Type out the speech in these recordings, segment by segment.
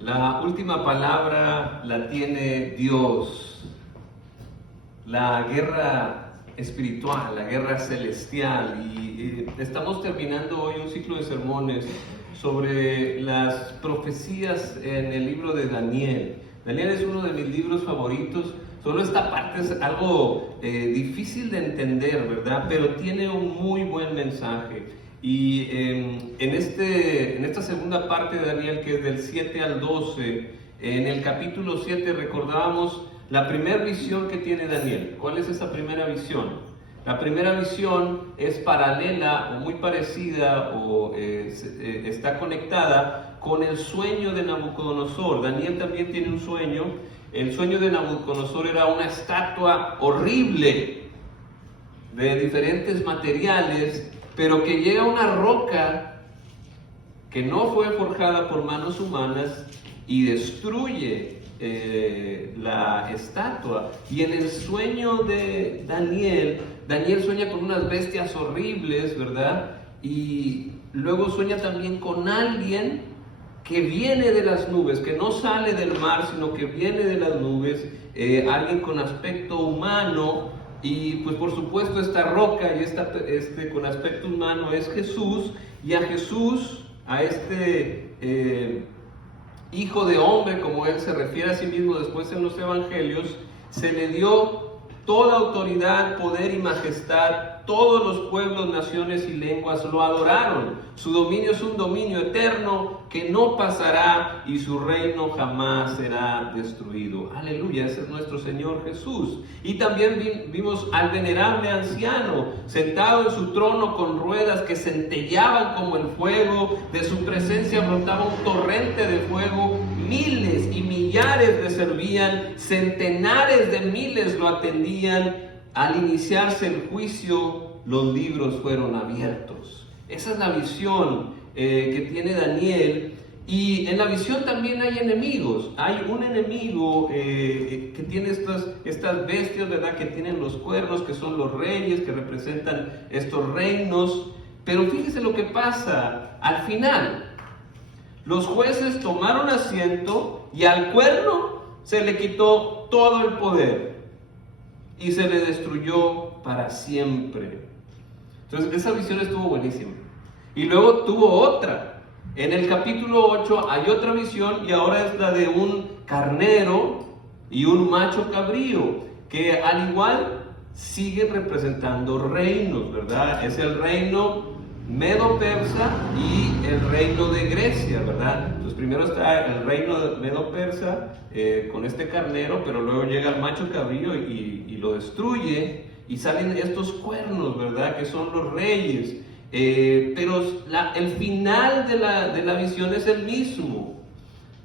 La última palabra la tiene Dios. La guerra espiritual, la guerra celestial. Y estamos terminando hoy un ciclo de sermones sobre las profecías en el libro de Daniel. Daniel es uno de mis libros favoritos. Solo esta parte es algo difícil de entender, ¿verdad? Pero tiene un muy buen mensaje. Y en esta segunda parte de Daniel, que es del 7 al 12, en el capítulo 7 recordábamos la primera visión que tiene Daniel. ¿Cuál es esa primera visión? La primera visión es paralela o muy parecida o está conectada con el sueño de Nabucodonosor. Daniel también tiene un sueño. El sueño de Nabucodonosor era una estatua horrible de diferentes materiales, pero que llega a una roca que no fue forjada por manos humanas y destruye la estatua. Y en el sueño de Daniel, Daniel sueña con unas bestias horribles, ¿verdad? Y luego sueña también con alguien que viene de las nubes, que no sale del mar, sino que viene de las nubes, alguien con aspecto humano. Y pues por supuesto esta roca y con aspecto humano es Jesús, y a Jesús, a hijo de hombre, como él se refiere a sí mismo después en los evangelios, se le dio toda autoridad, poder y majestad. Todos los pueblos, naciones y lenguas lo adoraron. Su dominio es un dominio eterno que no pasará y su reino jamás será destruido. Aleluya, ese es nuestro Señor Jesús. Y también vimos al venerable anciano sentado en su trono con ruedas que centellaban como el fuego. De su presencia brotaba un torrente de fuego. Miles y millares le servían, centenares de miles lo atendían. Al iniciarse el juicio, los libros fueron abiertos. Esa es la visión que tiene Daniel. Y en la visión también hay enemigos. Hay un enemigo que tiene estas bestias, ¿verdad? Que tienen los cuernos, que son los reyes, que representan estos reinos. Pero fíjese lo que pasa al final. Los jueces tomaron asiento y al cuerno se le quitó todo el poder y se le destruyó para siempre. Entonces esa visión estuvo buenísima. Y luego tuvo otra. En el capítulo 8 hay otra visión, y ahora es la de un carnero y un macho cabrío, que al igual siguen representando reinos, ¿verdad? Es el reino medo-persa y el reino de Grecia, ¿verdad? Entonces primero está el reino medo-persa con este carnero, pero luego llega el macho cabrío y lo destruye, y salen estos cuernos, ¿verdad? Que son los reyes. Pero el final de la visión es el mismo.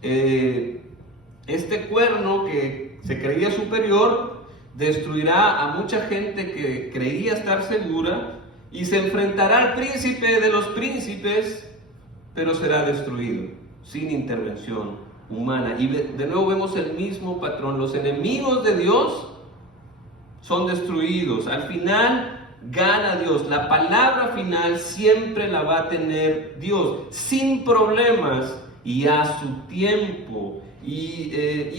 Este cuerno que se creía superior destruirá a mucha gente que creía estar segura, y se enfrentará al príncipe de los príncipes, pero será destruido sin intervención humana. Y de nuevo vemos el mismo patrón. Los enemigos de Dios son destruidos. Al final gana Dios. La palabra final siempre la va a tener Dios, sin problemas y a su tiempo. Y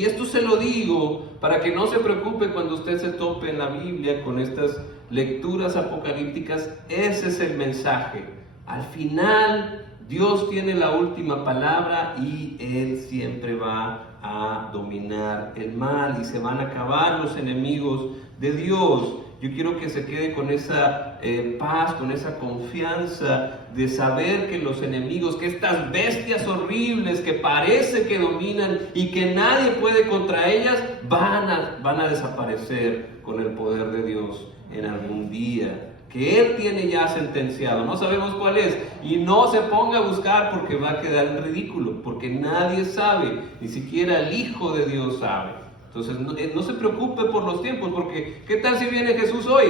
esto se lo digo para que no se preocupe cuando usted se tope en la Biblia con estas lecturas apocalípticas. Ese es el mensaje. Al final Dios tiene la última palabra y Él siempre va a dominar el mal y se van a acabar los enemigos de Dios. Yo quiero que se quede con esa paz, con esa confianza de saber que los enemigos, que estas bestias horribles que parece que dominan y que nadie puede contra ellas, van a desaparecer con el poder de Dios en algún día, que Él tiene ya sentenciado. No sabemos cuál es, y no se ponga a buscar porque va a quedar en ridículo, porque nadie sabe, ni siquiera el Hijo de Dios sabe. Entonces no se preocupe por los tiempos, porque ¿qué tal si viene Jesús hoy?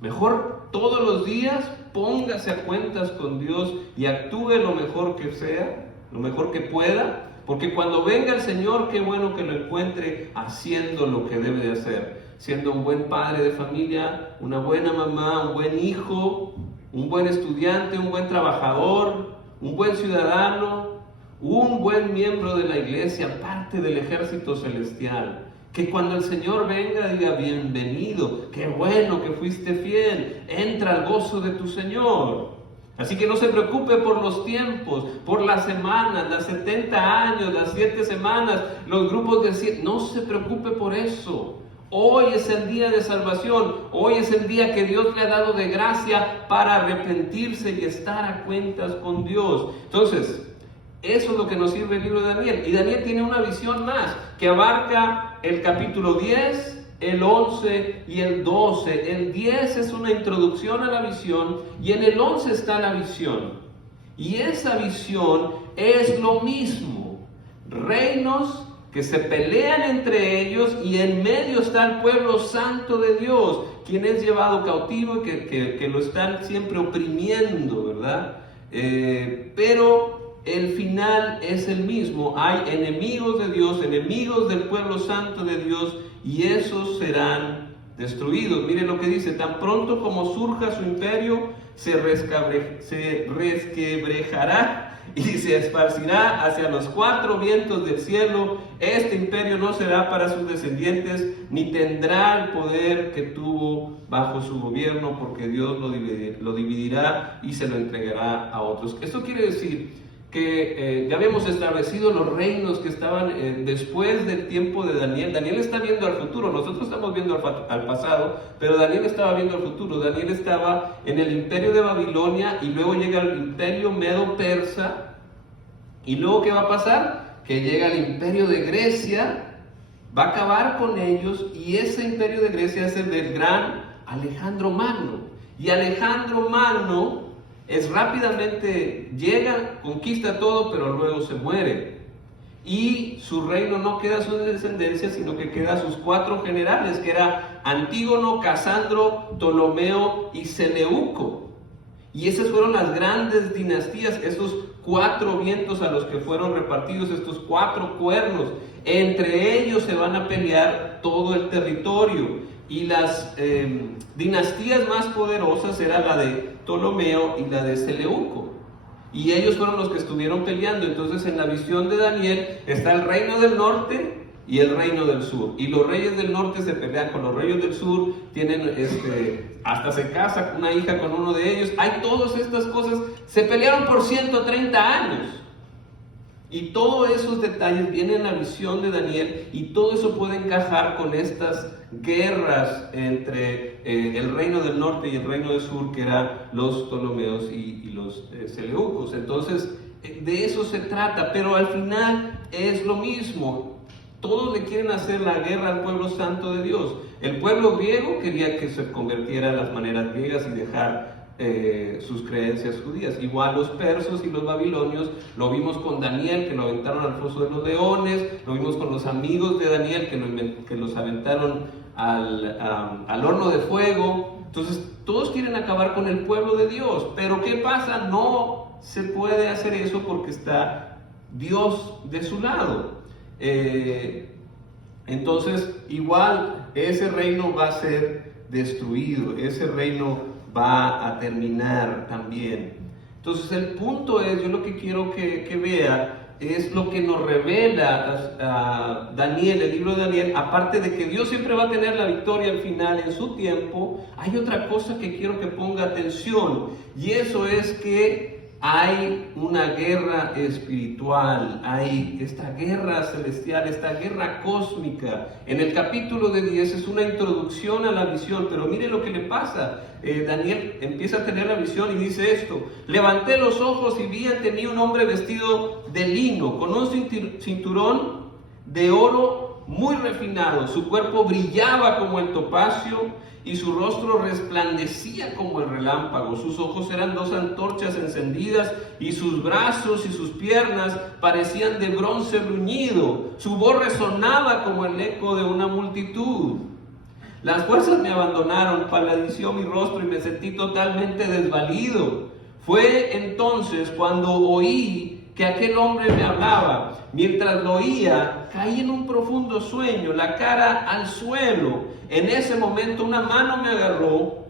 Mejor todos los días póngase a cuentas con Dios y actúe lo mejor que sea, lo mejor que pueda, porque cuando venga el Señor, qué bueno que lo encuentre haciendo lo que debe de hacer, siendo un buen padre de familia, una buena mamá, un buen hijo, un buen estudiante, un buen trabajador, un buen ciudadano, un buen miembro de la iglesia, parte del ejército celestial. Que cuando el Señor venga diga: bienvenido, qué bueno que fuiste fiel, entra al gozo de tu Señor. Así que no se preocupe por los tiempos, por las semanas, las 70 años, las 7 semanas, los grupos de 7, no se preocupe por eso. Hoy es el día de salvación, hoy es el día que Dios le ha dado de gracia para arrepentirse y estar a cuentas con Dios. Entonces, eso es lo que nos sirve el libro de Daniel. Y Daniel tiene una visión más, que abarca el capítulo 10, el 11 y el 12. El 10 es una introducción a la visión y en el 11 está la visión. Y esa visión es lo mismo. Reinos que se pelean entre ellos y en medio está el pueblo santo de Dios, quien es llevado cautivo y que lo están siempre oprimiendo, ¿verdad? Pero el final es el mismo. Hay enemigos de Dios, enemigos del pueblo santo de Dios, y esos serán destruidos. Miren lo que dice: tan pronto como surja su imperio, se resquebrajará y se esparcirá hacia los 4 vientos del cielo. Este imperio no será para sus descendientes, ni tendrá el poder que tuvo bajo su gobierno, porque Dios lo dividirá y se lo entregará a otros. Esto quiere decir que ya habíamos establecido los reinos que estaban después del tiempo de Daniel. Daniel está viendo al futuro, nosotros estamos viendo al pasado, pero Daniel estaba viendo al futuro. Daniel estaba en el imperio de Babilonia y luego llega el imperio medo-persa. Y luego, ¿qué va a pasar? Que llega el imperio de Grecia, va a acabar con ellos, y ese imperio de Grecia es el del gran Alejandro Magno. Y Alejandro Magno rápidamente llega, conquista todo, pero luego se muere. Y su reino no queda a su descendencia, sino que queda a sus 4 generales, que era Antígono, Casandro, Ptolomeo y Seleuco. Y esas fueron las grandes dinastías, esos 4 vientos a los que fueron repartidos, estos 4 cuernos. Entre ellos se van a pelear todo el territorio. Y las dinastías más poderosas eran la de Ptolomeo y la de Seleuco. Y ellos fueron los que estuvieron peleando. Entonces, en la visión de Daniel está el reino del norte y el reino del sur. Y los reyes del norte se pelean con los reyes del sur, tienen hasta se casa una hija con uno de ellos. Hay todas estas cosas, se pelearon por 130 años. Y todos esos detalles vienen en la visión de Daniel, y todo eso puede encajar con estas guerras entre el reino del norte y el reino del sur, que eran los Ptolomeos y los Seleucos. Entonces, de eso se trata, pero al final es lo mismo. Todos le quieren hacer la guerra al pueblo santo de Dios. El pueblo griego quería que se convirtiera a las maneras griegas y dejar sus creencias judías. Igual los persos y los babilonios, lo vimos con Daniel, que lo aventaron al foso de los leones, lo vimos con los amigos de Daniel, que los aventaron al horno de fuego. Entonces, todos quieren acabar con el pueblo de Dios, pero ¿qué pasa? No se puede hacer eso porque está Dios de su lado. Entonces, igual ese reino va a ser destruido, ese reino va a terminar también. Entonces, el punto es, yo lo que quiero que vea es lo que nos revela a Daniel, el libro de Daniel. Aparte de que Dios siempre va a tener la victoria al final en su tiempo, hay otra cosa que quiero que ponga atención, y eso es que hay una guerra espiritual, hay esta guerra celestial, esta guerra cósmica. En el capítulo de 10 es una introducción a la visión, pero mire lo que le pasa. Daniel empieza a tener la visión y dice esto: levanté los ojos y vi ante mí un hombre vestido de lino, con un cinturón de oro muy refinado. Su cuerpo brillaba como el topacio y su rostro resplandecía como el relámpago. Sus ojos eran 2 antorchas encendidas, y sus brazos y sus piernas parecían de bronce bruñido. Su voz resonaba como el eco de una multitud. Las fuerzas me abandonaron, palideció mi rostro y me sentí totalmente desvalido. Fue entonces cuando oí que aquel hombre me hablaba. Mientras lo oía, caí en un profundo sueño, la cara al suelo. En ese momento una mano me agarró,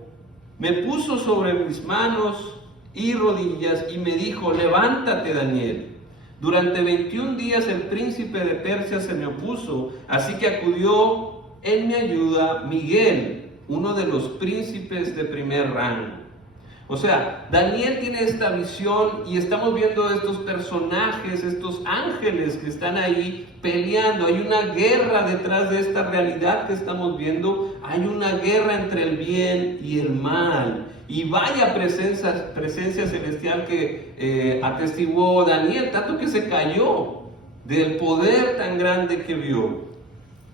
me puso sobre mis manos y rodillas y me dijo: levántate, Daniel, Durante 21 días el príncipe de Persia se me opuso, así que acudió en mi ayuda Miguel, uno de los príncipes de primer rango. O sea, Daniel tiene esta visión y estamos viendo estos personajes, estos ángeles que están ahí peleando. Hay una guerra detrás de esta realidad que estamos viendo. Hay una guerra entre el bien y el mal. Y vaya presencia celestial que atestiguó Daniel, tanto que se cayó del poder tan grande que vio.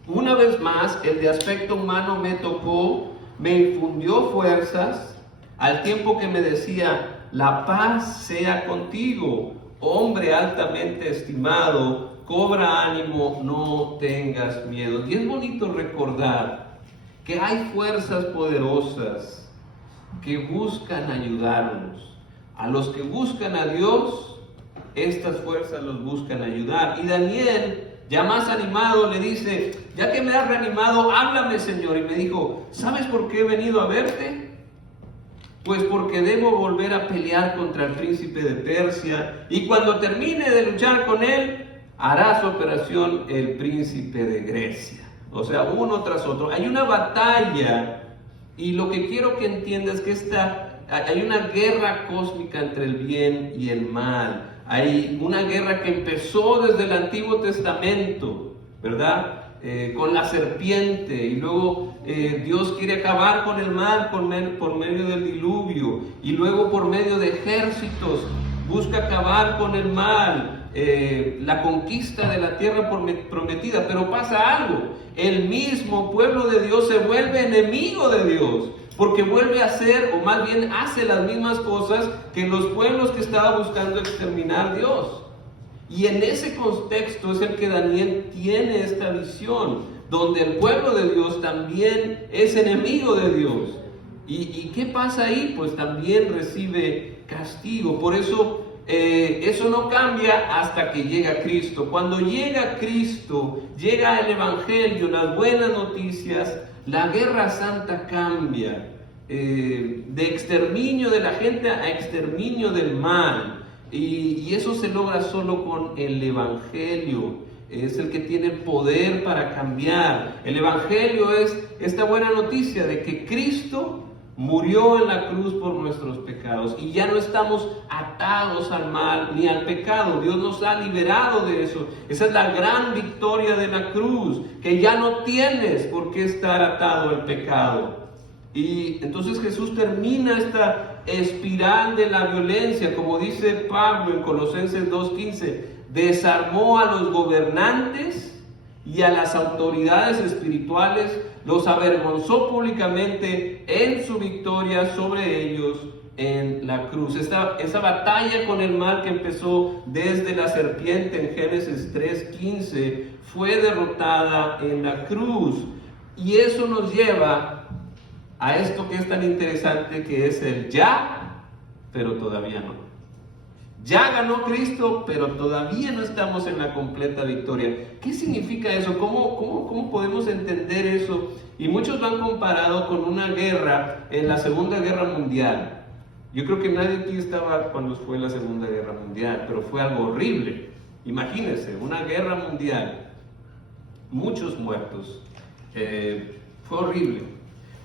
Una vez más, el de aspecto humano me tocó, me infundió fuerzas, al tiempo que me decía: la paz sea contigo, hombre altamente estimado, cobra ánimo, no tengas miedo. Y es bonito recordar que hay fuerzas poderosas que buscan ayudarnos. A los que buscan a Dios, estas fuerzas los buscan ayudar. Y Daniel, ya más animado, le dice: ya que me has reanimado, háblame, Señor. Y me dijo: ¿sabes por qué he venido a verte? Pues porque debo volver a pelear contra el príncipe de Persia, y cuando termine de luchar con él, hará su operación el príncipe de Grecia. O sea, uno tras otro. Hay una batalla, y lo que quiero que entiendas es que hay una guerra cósmica entre el bien y el mal. Hay una guerra que empezó desde el Antiguo Testamento, ¿verdad? Con la serpiente, y luego Dios quiere acabar con el mal por medio del diluvio, y luego por medio de ejércitos busca acabar con el mal, la conquista de la tierra prometida. Pero pasa algo: el mismo pueblo de Dios se vuelve enemigo de Dios, porque vuelve a hacer, o más bien hace las mismas cosas que los pueblos que estaba buscando exterminar Dios. Y en ese contexto es el que Daniel tiene esta visión, donde el pueblo de Dios también es enemigo de Dios. ¿Y qué pasa ahí? Pues también recibe castigo. Por eso eso no cambia hasta que llega Cristo. Cuando llega Cristo, llega el Evangelio, las buenas noticias, la guerra santa cambia. De exterminio de la gente a exterminio del mal. Y eso se logra solo con el Evangelio. Es el que tiene poder para cambiar. El Evangelio es esta buena noticia de que Cristo murió en la cruz por nuestros pecados, y ya no estamos atados al mal ni al pecado. Dios nos ha liberado de eso. Esa es la gran victoria de la cruz, que ya no tienes por qué estar atado al pecado. Y entonces Jesús termina esta espiral de la violencia, como dice Pablo en Colosenses 2:15: desarmó a los gobernantes y a las autoridades espirituales, los avergonzó públicamente en su victoria sobre ellos en la cruz. Esa batalla con el mal que empezó desde la serpiente en Génesis 3:15 fue derrotada en la cruz. Y eso nos lleva a esto que es tan interesante, que es el ya, pero todavía no. Ya ganó Cristo, pero todavía no estamos en la completa victoria. ¿Qué significa eso? ¿Cómo podemos entender eso? Y muchos lo han comparado con una guerra en la Segunda Guerra Mundial. Yo creo que nadie aquí estaba cuando fue la Segunda Guerra Mundial, pero fue algo horrible. Imagínense, una guerra mundial, muchos muertos, fue horrible.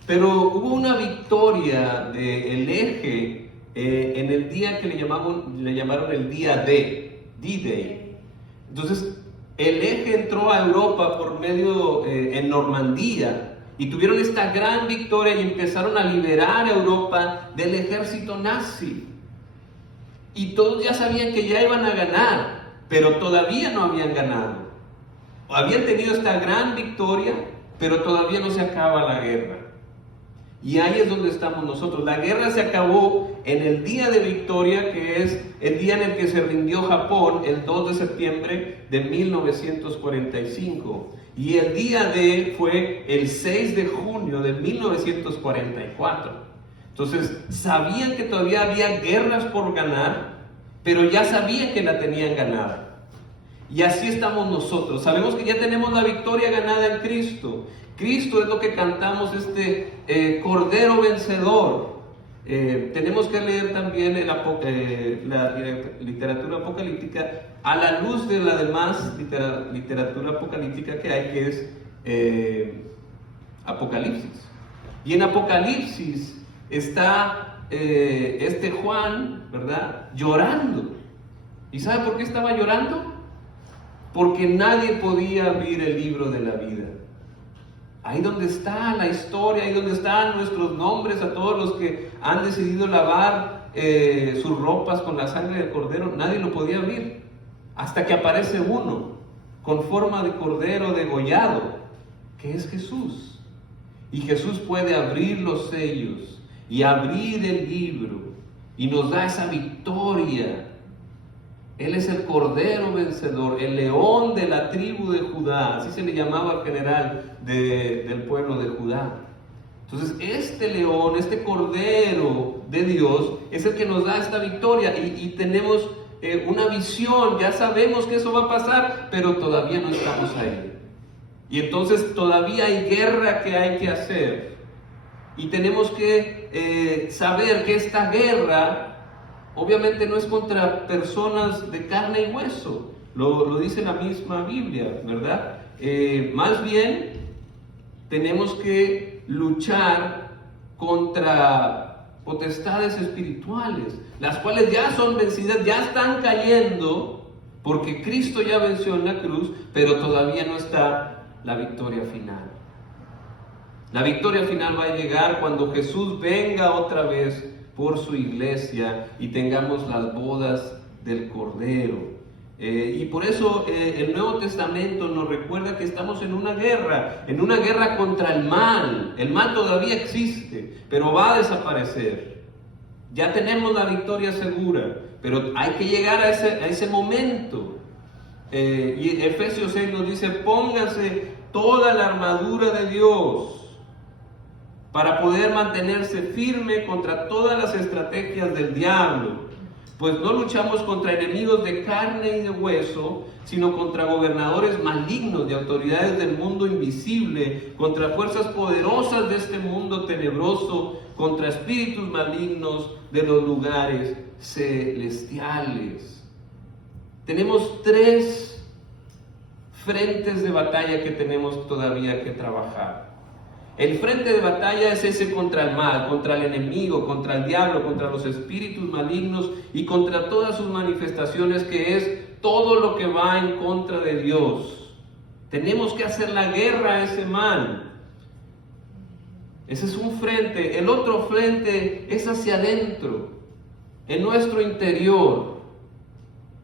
Pero hubo una victoria del eje en el día que le llamaron el día D-Day. Entonces, el eje entró a Europa por medio en Normandía, y tuvieron esta gran victoria y empezaron a liberar a Europa del ejército nazi. Y todos ya sabían que ya iban a ganar, pero todavía no habían ganado. Habían tenido esta gran victoria, pero todavía no se acaba la guerra. Y ahí es donde estamos nosotros. La guerra se acabó en el día de victoria, que es el día en el que se rindió Japón, el 2 de septiembre de 1945. Y el día D fue el 6 de junio de 1944. Entonces, sabían que todavía había guerras por ganar, pero ya sabían que la tenían ganada. Y así estamos nosotros. Sabemos que ya tenemos la victoria ganada en Cristo. Cristo es lo que cantamos, Cordero vencedor. tenemos que leer también la literatura apocalíptica a la luz de la demás literatura apocalíptica que hay, que es Apocalipsis. Y en Apocalipsis está este Juan, ¿verdad?, llorando. ¿Y sabe por qué estaba llorando? Porque nadie podía abrir el libro de la vida. Ahí donde está la historia, ahí donde están nuestros nombres, a todos los que han decidido lavar sus ropas con la sangre del cordero, nadie lo podía abrir, hasta que aparece uno con forma de cordero degollado, que es Jesús. Y Jesús puede abrir los sellos y abrir el libro y nos da esa victoria. Él es el Cordero vencedor, el león de la tribu de Judá, así se le llamaba al general del pueblo de Judá. Entonces este león, este Cordero de Dios, es el que nos da esta victoria y tenemos una visión, ya sabemos que eso va a pasar, pero todavía no estamos ahí. Y entonces todavía hay guerra que hay que hacer. Y tenemos que saber que esta guerra obviamente no es contra personas de carne y hueso, lo dice la misma Biblia, ¿verdad? Más bien tenemos que luchar contra potestades espirituales, las cuales ya son vencidas, ya están cayendo, porque Cristo ya venció en la cruz, pero todavía no está la victoria final. La victoria final va a llegar cuando Jesús venga otra vez por su iglesia y tengamos las bodas del Cordero. Y por eso el Nuevo Testamento nos recuerda que estamos en una guerra contra el mal. El mal todavía existe, pero va a desaparecer. Ya tenemos la victoria segura, pero hay que llegar a ese momento. Y Efesios 6 nos dice: póngase toda la armadura de Dios para poder mantenerse firme contra todas las estrategias del diablo. Pues no luchamos contra enemigos de carne y de hueso, sino contra gobernadores malignos de autoridades del mundo invisible, contra fuerzas poderosas de este mundo tenebroso, contra espíritus malignos de los lugares celestiales. Tenemos 3 frentes de batalla que tenemos todavía que trabajar. El frente de batalla es ese contra el mal, contra el enemigo, contra el diablo, contra los espíritus malignos y contra todas sus manifestaciones, que es todo lo que va en contra de Dios. Tenemos que hacer la guerra a ese mal. Ese es un frente. El otro frente es hacia adentro, en nuestro interior.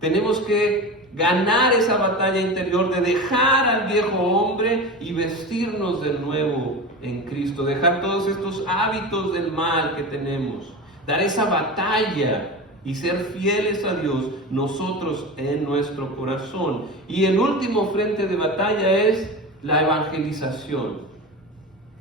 Tenemos que ganar esa batalla interior de dejar al viejo hombre y vestirnos de nuevo en Cristo, dejar todos estos hábitos del mal que tenemos, dar esa batalla y ser fieles a Dios nosotros en nuestro corazón. Y el último frente de batalla es la evangelización,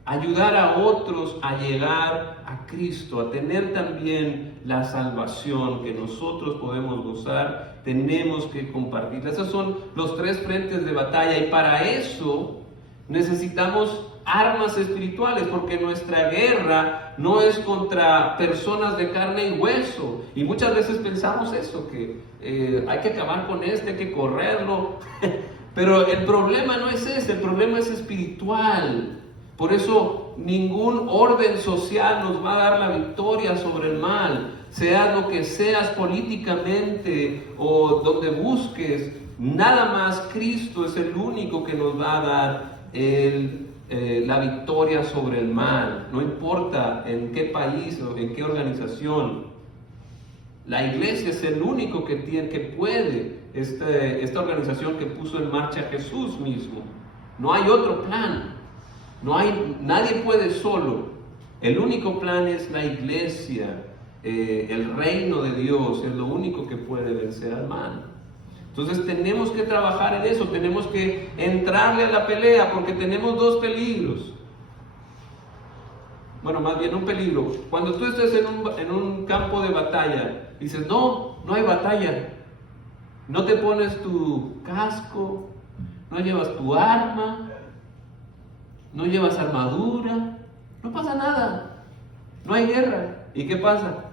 ayudar a otros a llegar a Cristo, a tener también la salvación que nosotros podemos gozar. Tenemos que compartirla. Esos son los 3 frentes de batalla, y para eso necesitamos armas espirituales, porque nuestra guerra no es contra personas de carne y hueso. Y muchas veces pensamos eso, que hay que acabar con hay que correrlo. Pero el problema no es ese, el problema es espiritual. Por eso ningún orden social nos va a dar la victoria sobre el mal. Seas lo que seas políticamente o donde busques, nada más Cristo es el único que nos va a dar la victoria sobre el mal. No importa en qué país o en qué organización. La iglesia es el único que puede, esta organización que puso en marcha Jesús mismo. No hay otro plan. Nadie puede solo. El único plan es la iglesia. El reino de Dios es lo único que puede vencer al mal. Entonces tenemos que trabajar en eso, tenemos que entrarle a la pelea, porque tenemos 2 peligros. Bueno, más bien un peligro. Cuando tú estés en un campo de batalla, dices: no hay batalla. No te pones tu casco, no llevas tu arma, no llevas armadura, no pasa nada, no hay guerra. ¿Y qué pasa?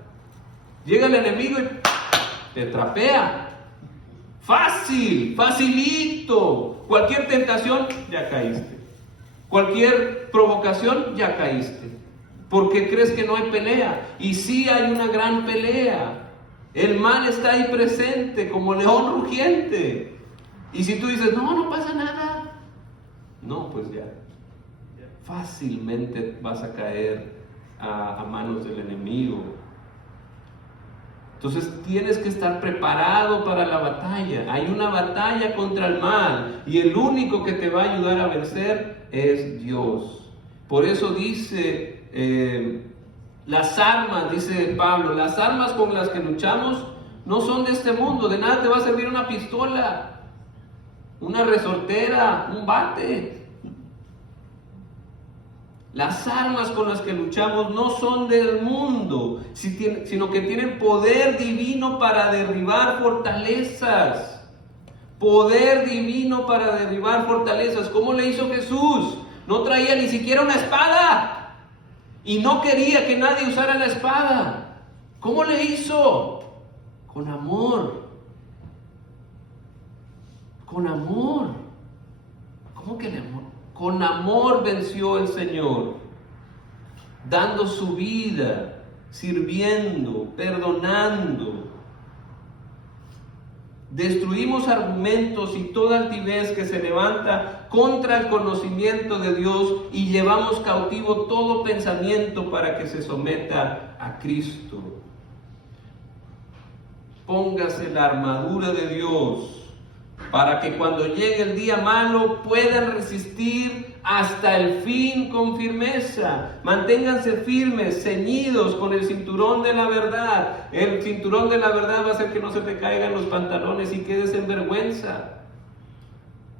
Llega el enemigo y te trapea. Fácil, facilito. Cualquier tentación, ya caíste. Cualquier provocación, ya caíste. Porque crees que no hay pelea. Y sí hay una gran pelea. El mal está ahí presente como león rugiente. Y si tú dices, no pasa nada. No, pues ya. Fácilmente vas a caer a manos del enemigo. Entonces tienes que estar preparado para la batalla. Hay una batalla contra el mal y el único que te va a ayudar a vencer es Dios. Por eso dice las armas, dice Pablo, las armas con las que luchamos no son de este mundo. De nada te va a servir una pistola, una resortera, un bate. Las armas con las que luchamos no son del mundo, sino que tienen poder divino para derribar fortalezas. Poder divino para derribar fortalezas. ¿Cómo le hizo Jesús? No traía ni siquiera una espada. Y no quería que nadie usara la espada. ¿Cómo le hizo? Con amor. Con amor. ¿Cómo que el amor? Con amor venció el Señor, dando su vida, sirviendo, perdonando. Destruimos argumentos y toda altivez que se levanta contra el conocimiento de Dios y llevamos cautivo todo pensamiento para que se someta a Cristo. Póngase la armadura de Dios para que cuando llegue el día malo puedan resistir hasta el fin con firmeza. Manténganse firmes, ceñidos con el cinturón de la verdad. El cinturón de la verdad va a hacer que no se te caigan los pantalones y quedes en vergüenza.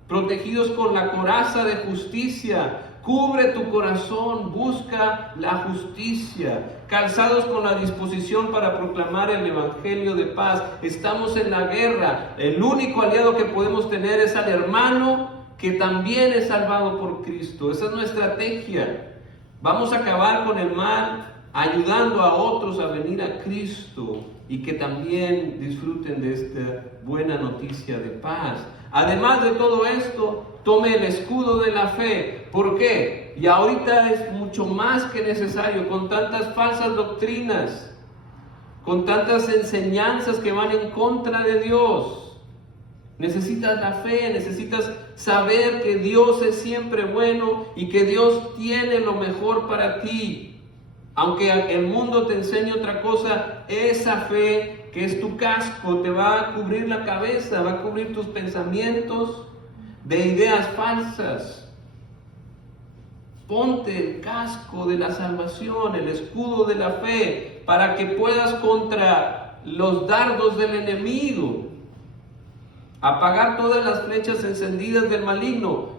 Protegidos con la coraza de justicia. Cubre tu corazón, busca la justicia. Calzados con la disposición para proclamar el evangelio de paz. Estamos en la guerra. El único aliado que podemos tener es al hermano que también es salvado por Cristo. Esa es nuestra estrategia. Vamos a acabar con el mal ayudando a otros a venir a Cristo y que también disfruten de esta buena noticia de paz. Además de todo esto, tome el escudo de la fe. ¿Por qué? Y ahorita es mucho más que necesario, con tantas falsas doctrinas, con tantas enseñanzas que van en contra de Dios. Necesitas la fe, necesitas saber que Dios es siempre bueno y que Dios tiene lo mejor para ti. Aunque el mundo te enseñe otra cosa, esa fe que es tu casco te va a cubrir la cabeza, va a cubrir tus pensamientos de ideas falsas. Ponte el casco de la salvación, el escudo de la fe, para que puedas contra los dardos del enemigo apagar todas las flechas encendidas del maligno.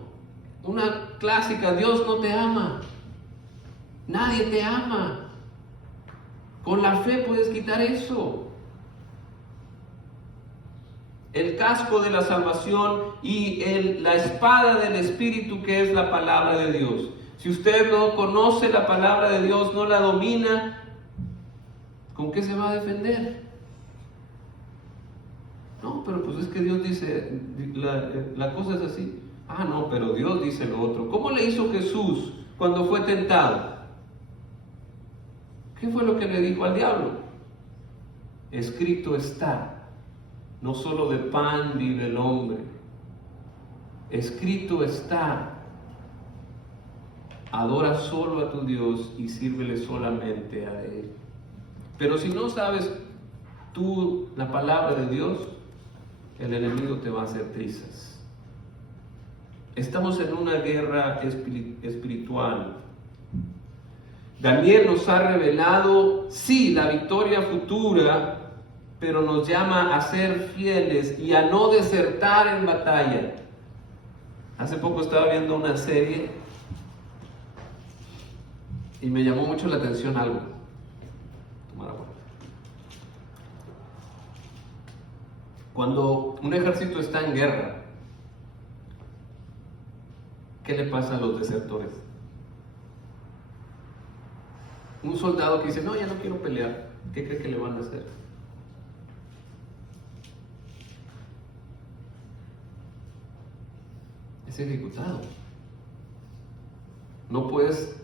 Una clásica: Dios no te ama, nadie te ama. Con la fe puedes quitar eso. El casco de la salvación y la espada del Espíritu, que es la palabra de Dios. Si usted no conoce la palabra de Dios, no la domina, ¿con qué se va a defender? No, pero pues es que Dios dice, la cosa es así. Ah, no, pero Dios dice lo otro. ¿Cómo le hizo Jesús cuando fue tentado? ¿Qué fue lo que le dijo al diablo? Escrito está, no solo de pan vive el hombre. Escrito está, adora solo a tu Dios y sírvele solamente a Él. Pero si no sabes tú la palabra de Dios, el enemigo te va a hacer trizas. Estamos en una guerra espiritual. Daniel nos ha revelado, sí, la victoria futura, pero nos llama a ser fieles y a no desertar en batalla. Hace poco estaba viendo una serie y me llamó mucho la atención algo. Tomar agua. Cuando un ejército está en guerra, ¿qué le pasa a los desertores? Un soldado que dice, no, ya no quiero pelear, ¿qué cree que le van a hacer? Es ejecutado. No puedes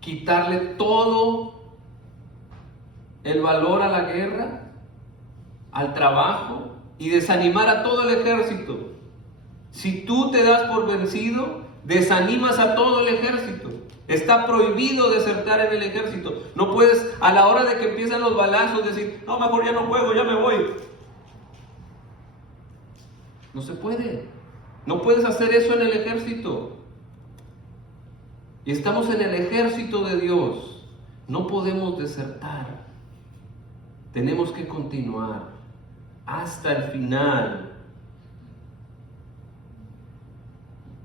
quitarle todo el valor a la guerra, al trabajo, y desanimar a todo el ejército. Si tú te das por vencido, desanimas a todo el ejército. Está prohibido desertar en el ejército. No puedes a la hora de que empiezan los balazos decir, no, mejor ya no juego, ya me voy. No se puede. No puedes hacer eso en el ejército. Y estamos en el ejército de Dios. No podemos desertar. Tenemos que continuar hasta el final.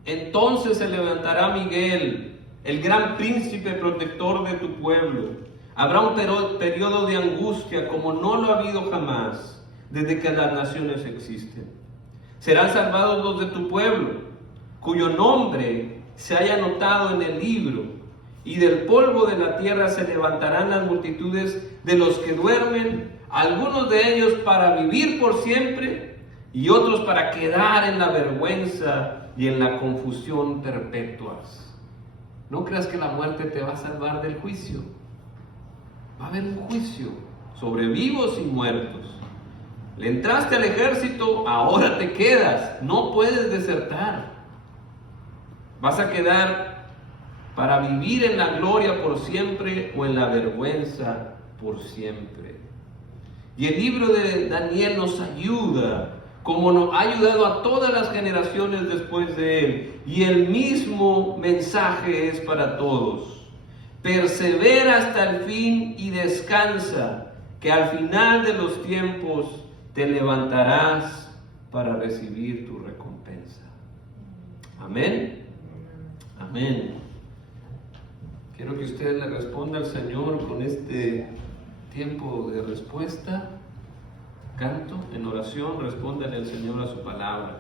Entonces se levantará Miguel, el gran príncipe protector de tu pueblo. Habrá un periodo de angustia como no lo ha habido jamás, desde que las naciones existen. Serán salvados los de tu pueblo, cuyo nombre se haya anotado en el libro, y del polvo de la tierra se levantarán las multitudes de los que duermen, algunos de ellos para vivir por siempre, y otros para quedar en la vergüenza y en la confusión perpetuas. No creas que la muerte te va a salvar del juicio. Va a haber un juicio sobre vivos y muertos. Le entraste al ejército, ahora te quedas. No puedes desertar. Vas a quedar para vivir en la gloria por siempre o en la vergüenza por siempre. Y el libro de Daniel nos ayuda, como nos ha ayudado a todas las generaciones después de él. Y el mismo mensaje es para todos. Persevera hasta el fin y descansa, que al final de los tiempos te levantarás para recibir tu recompensa. Amén. Amén. Quiero que usted le responda al Señor con este tiempo de respuesta. Canto, en oración, respóndale al Señor a su palabra.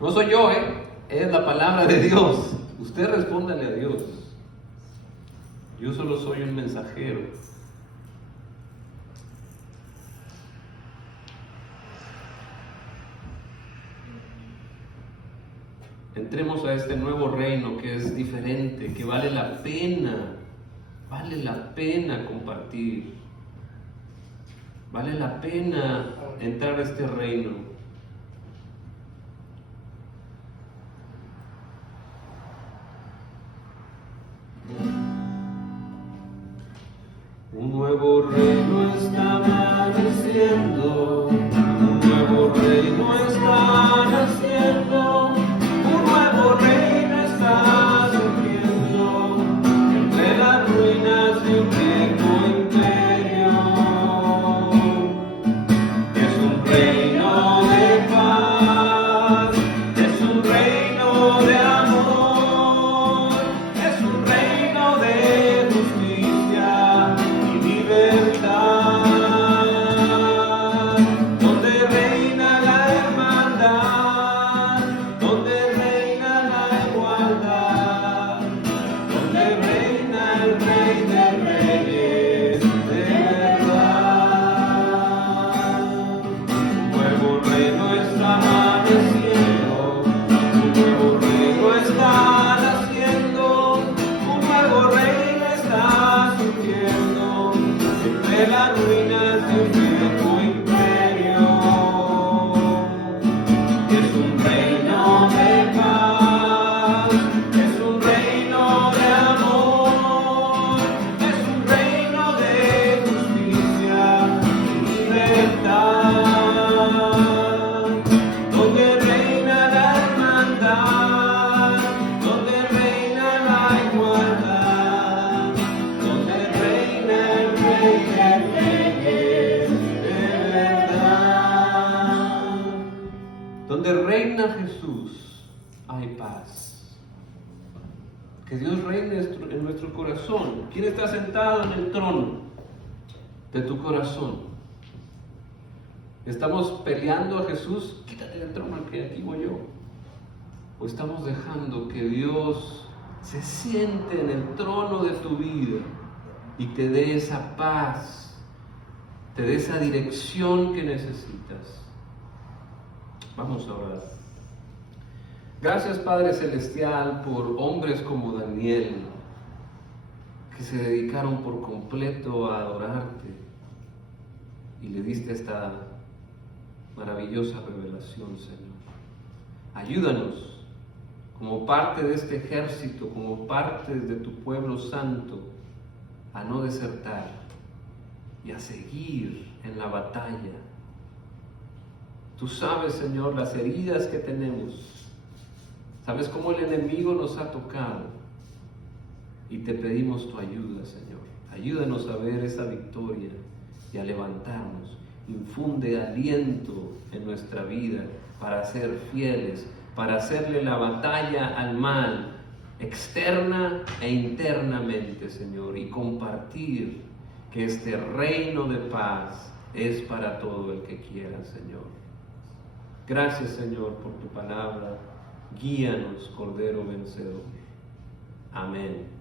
No soy yo, es la palabra de Dios. Usted respóndale a Dios. Yo solo soy un mensajero. Entremos a este nuevo reino que es diferente, que vale la pena compartir. Vale la pena entrar a este reino. Un nuevo reino está amaneciendo, un nuevo reino está naciendo, un nuevo reino está surgiendo entre las ruinas de un viejo imperio. Es un reino de paz, es un reino de amor, es un reino de justicia y libertad, donde reina la hermandad, donde reina la igualdad, donde reina el Rey de Reyes de verdad. Un nuevo reino está amaneciendo, un nuevo reino está naciendo, un nuevo reino está surgiendo entre las ruinas de un viejo imperio. Es un reino de paz, es un reino de amor, es un reino de justicia y libertad, donde reina la hermandad, donde reina la igualdad, donde reina el Rey de Reyes de verdad. Donde reina Jesús hay paz. Que Dios reine en nuestro corazón. ¿Quién está sentado en el trono de tu corazón? ¿Estamos peleando a Jesús? Quítate del trono, que aquí voy yo. ¿O estamos dejando que Dios se siente en el trono de tu vida y te dé esa paz, te dé esa dirección que necesitas. Vamos a orar. Gracias, Padre Celestial, por hombres como Daniel, que se dedicaron por completo a adorarte y le diste esta maravillosa revelación, Señor. Ayúdanos como parte de este ejército, como parte de tu pueblo santo, a no desertar y a seguir en la batalla. Tú sabes, Señor, las heridas que tenemos. Sabes cómo el enemigo nos ha tocado. Y te pedimos tu ayuda, Señor. Ayúdanos a ver esa victoria y a levantarnos. Infunde aliento en nuestra vida para ser fieles, para hacerle la batalla al mal, externa e internamente, Señor, y compartir que este reino de paz es para todo el que quiera, Señor. Gracias, Señor, por tu palabra. Guíanos, Cordero vencedor. Amén.